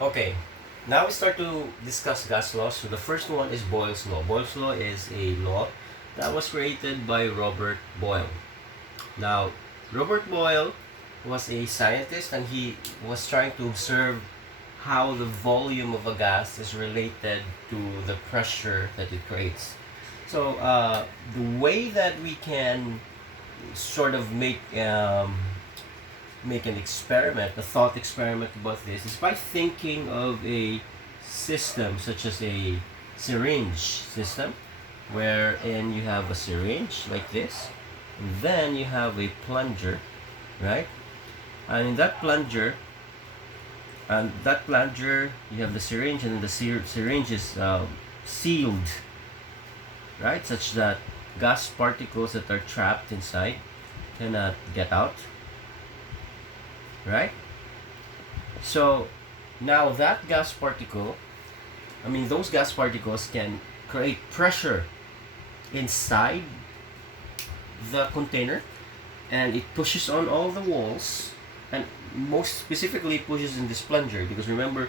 Okay, now we start to discuss gas laws. So the first one is Boyle's law. Boyle's law is a law that was created by Robert Boyle. Now, Robert Boyle was a scientist and he was trying to observe how the volume of a gas is related to the pressure that it creates. So the way that we can sort of make an experiment, a thought experiment about this, is by thinking of a system such as a syringe system, wherein you have a syringe like this, and then you have a plunger, right? And in that plunger, you have the syringe, and then the syringe is sealed, right? Such that gas particles that are trapped inside cannot get out, right? So now that gas particle, those gas particles can create pressure inside the container, and it pushes on all the walls, and most specifically pushes in this plunger, because remember,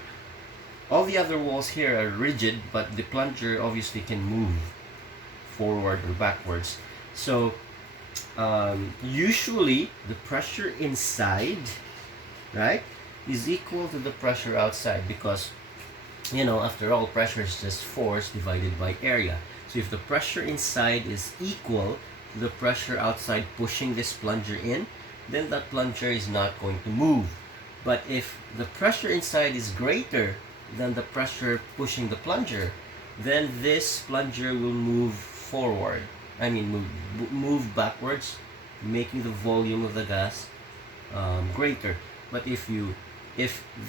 all the other walls here are rigid, but the plunger obviously can move forward or backwards. So usually the pressure inside, right, is equal to the pressure outside, because after all, pressure is just force divided by area. So if the pressure inside is equal to the pressure outside pushing this plunger in, then that plunger is not going to move. But if the pressure inside is greater than the pressure pushing the plunger, then this plunger will move forward. Move backwards, making the volume of the gas greater. But if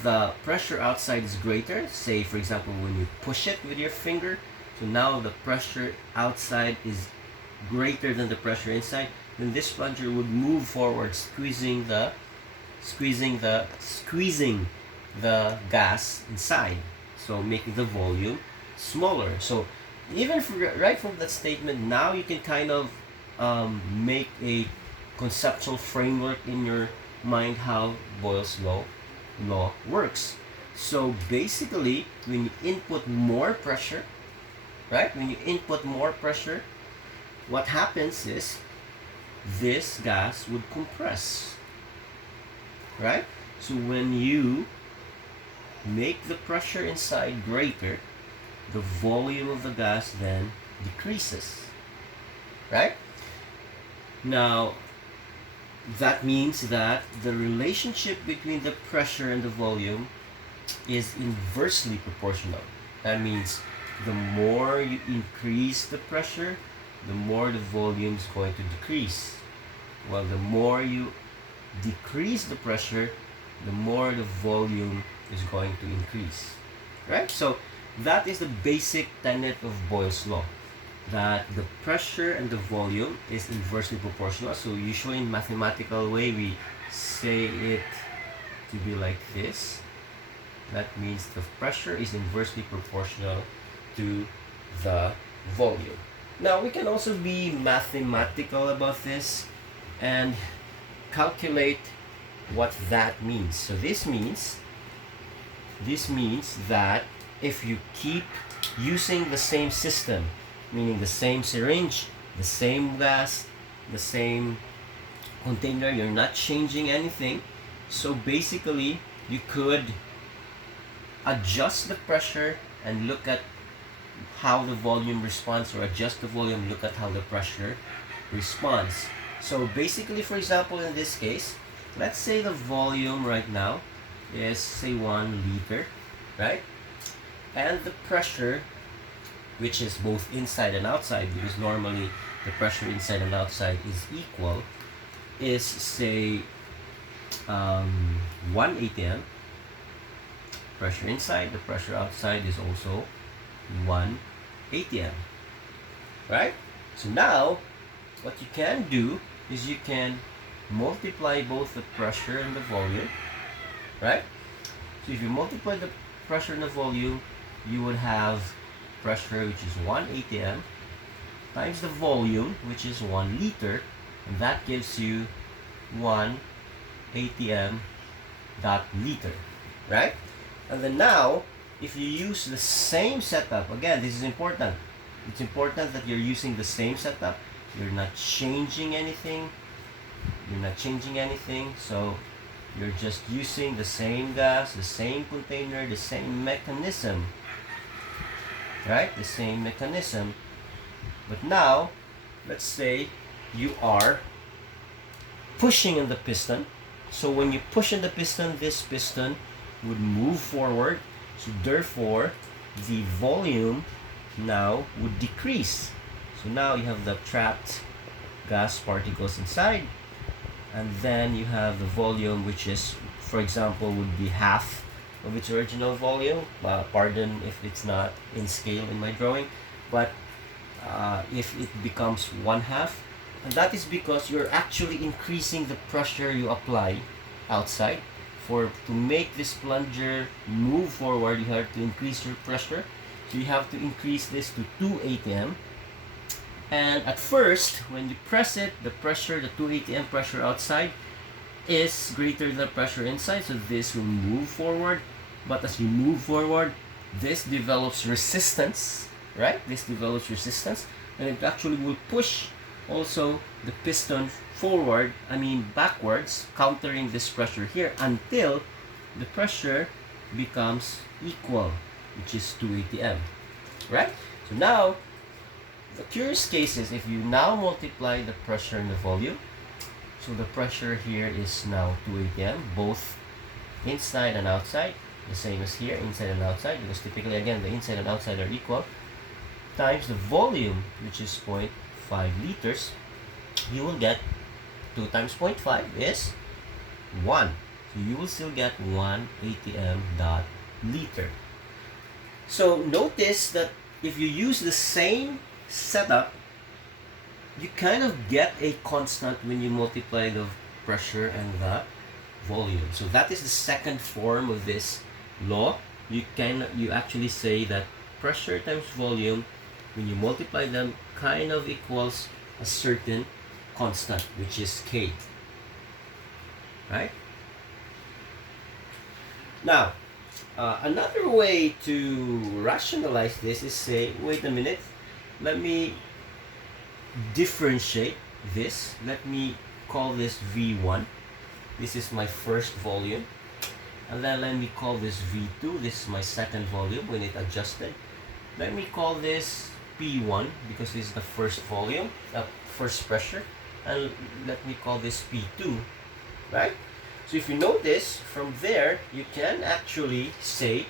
the pressure outside is greater, say for example when you push it with your finger, so now the pressure outside is greater than the pressure inside, then this plunger would move forward, squeezing the gas inside, so making the volume smaller. So even right from that statement, now you can kind of make a conceptual framework in your mind how Boyle's law works. So basically, when you input more pressure, right? When you input more pressure, what happens is this gas would compress, right? So when you make the pressure inside greater, the volume of the gas then decreases, right? Now, that means that the relationship between the pressure and the volume is inversely proportional. That means the more you increase the pressure, the more the volume is going to decrease. While the more you decrease the pressure, the more the volume is going to increase, right? So that is the basic tenet of Boyle's law, that the pressure and the volume is inversely proportional. So usually in mathematical way we say it to be like this. That means the pressure is inversely proportional to the volume. Now we can also be mathematical about this and calculate what that means. So this means that if you keep using the same system, meaning the same syringe, the same gas, the same container, you're not changing anything. So basically, you could adjust the pressure and look at how the volume responds, or adjust the volume, look at how the pressure responds. So basically, for example, in this case, let's say the volume right now is, say, 1 liter, right? And the pressure, which is both inside and outside, because normally the pressure inside and outside is equal, is, say, 1 atm. Pressure inside, the pressure outside is also 1 atm, right? So now, what you can do is you can multiply both the pressure and the volume, right? So if you multiply the pressure and the volume, you would have pressure, which is 1 atm, times the volume, which is 1 liter, and that gives you 1 atm dot liter, right? And then now, if you use the same setup, again, this is important. It's important that you're using the same setup. You're not changing anything. You're not changing anything. So you're just using the same gas, the same container, the same mechanism. Right? The same mechanism. But now, let's say you are pushing in the piston. So when you push in the piston, this piston would move forward. So therefore, the volume now would decrease. So now you have the trapped gas particles inside, and then you have the volume, which is, for example, would be half of its original volume. Pardon if it's not in scale in my drawing, but if it becomes 1/2, and that is because you're actually increasing the pressure you apply outside. To make this plunger move forward, you have to increase your pressure. So you have to increase this to 2 atm. And at first, when you press it, the pressure, the 2 atm pressure outside is greater than the pressure inside. So this will move forward. But as you move forward, this develops resistance, right? This develops resistance. And it actually will push also the piston forward, backwards, countering this pressure here until the pressure becomes equal, which is 2 atm, right? So now, the curious case is if you now multiply the pressure and the volume, so the pressure here is now 2 atm, both inside and outside, the same as here, inside and outside, because typically, again, the inside and outside are equal, times the volume, which is 0.5 liters, you will get 2 times 0.5 is 1. So you will still get 1 atm dot liter. So notice that if you use the same setup, you kind of get a constant when you multiply the pressure and the volume. So that is the second form of this law. You actually say that pressure times volume, when you multiply them, kind of equals a certain constant, which is K. Right? Now, another way to rationalize this is say, wait a minute, let me differentiate this. Let me call this V1. This is my first volume. And then let me call this V2. This is my second volume when it adjusted. Let me call this P1 because this is the first volume, first pressure. And let me call this P2, right? So if you notice, from there, you can actually say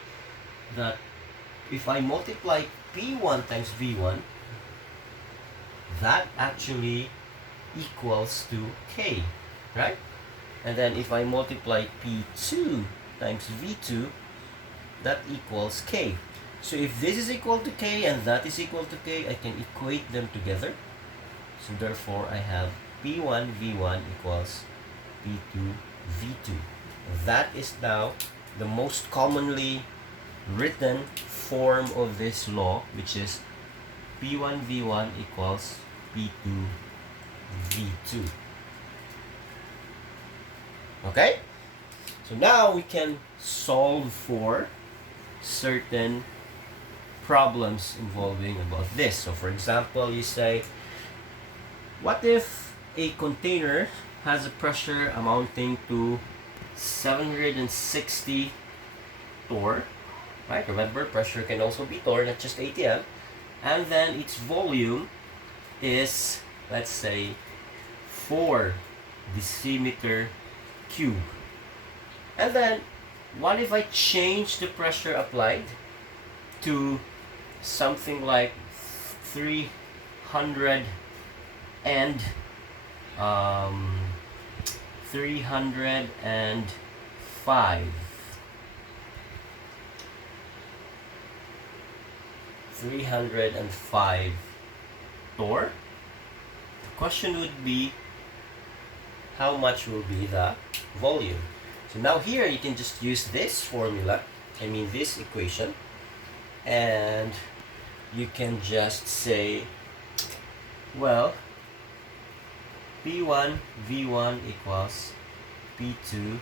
that if I multiply P1 times V1, that actually equals to K, right? And then if I multiply P2 times V2, that equals K. So if this is equal to K and that is equal to K, I can equate them together. So therefore, I have P1 V1 equals P2 V2. That is now the most commonly written form of this law, which is P1 V1 equals P2 V2. Okay? So now we can solve for certain problems involving about this. So for example, you say, what if a container has a pressure amounting to 760 torr, right? Remember, pressure can also be torr, not just atm. And then its volume is, let's say, 4 decimeter cube. And then, what if I change the pressure applied to something like 305 torr? The question would be, how much will be the volume? So now here you can just use this formula, this equation, and you can just say, well, P1 V1 equals P2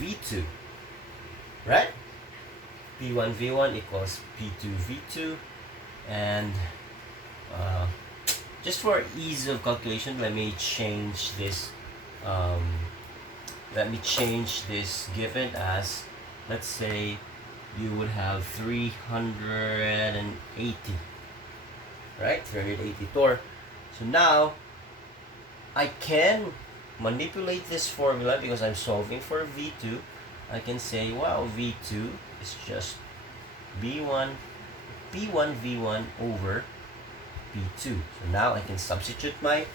V2, right? P1 V1 equals P2 V2, and uh, just for ease of calculation, let me change this. Let me change this given as, let's say, you would have 380, right? 380 torr. So now I can manipulate this formula because I'm solving for V2. I can say, wow, V2 is just P1 V1 over P2. So now I can substitute my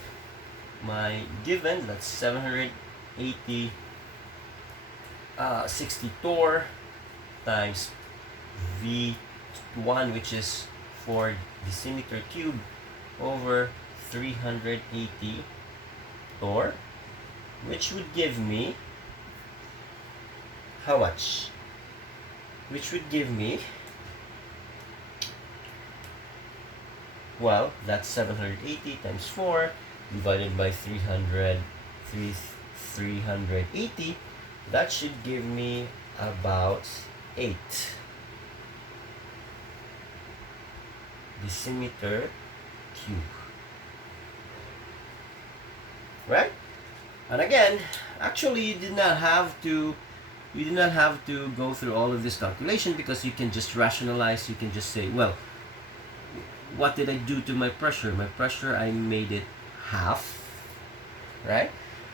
given. That's 780 60 torr times V1, which is 4 decimeter cube, over 380 torr, which would give me how much? Which would give me, well, that's 780 times 4 divided by 380. That should give me about 8 decimeter cube, right? And again, actually you did not have to go through all of this calculation, because you can just rationalize. You can just say, well, what did I do to my pressure? My pressure, I made it half, right?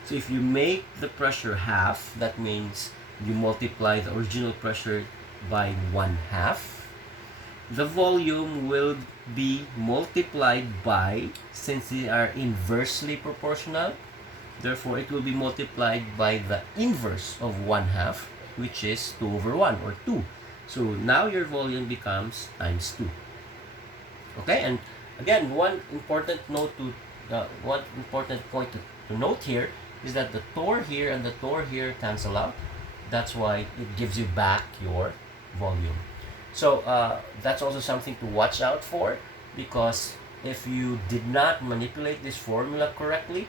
So if you make the pressure half, that means you multiply the original pressure by 1/2. The volume will be multiplied by, since they are inversely proportional, therefore it will be multiplied by the inverse of 1/2, which is 2 over 1, or 2. So now your volume becomes times 2. Okay, and again, one important point to note here is that the torr here and the torr here cancel out. That's why it gives you back your volume. So that's also something to watch out for, because if you did not manipulate this formula correctly,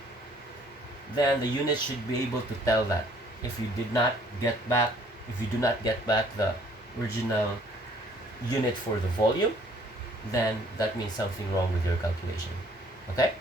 then the unit should be able to tell that. If you do not get back the original unit for the volume, then that means something wrong with your calculation. Okay?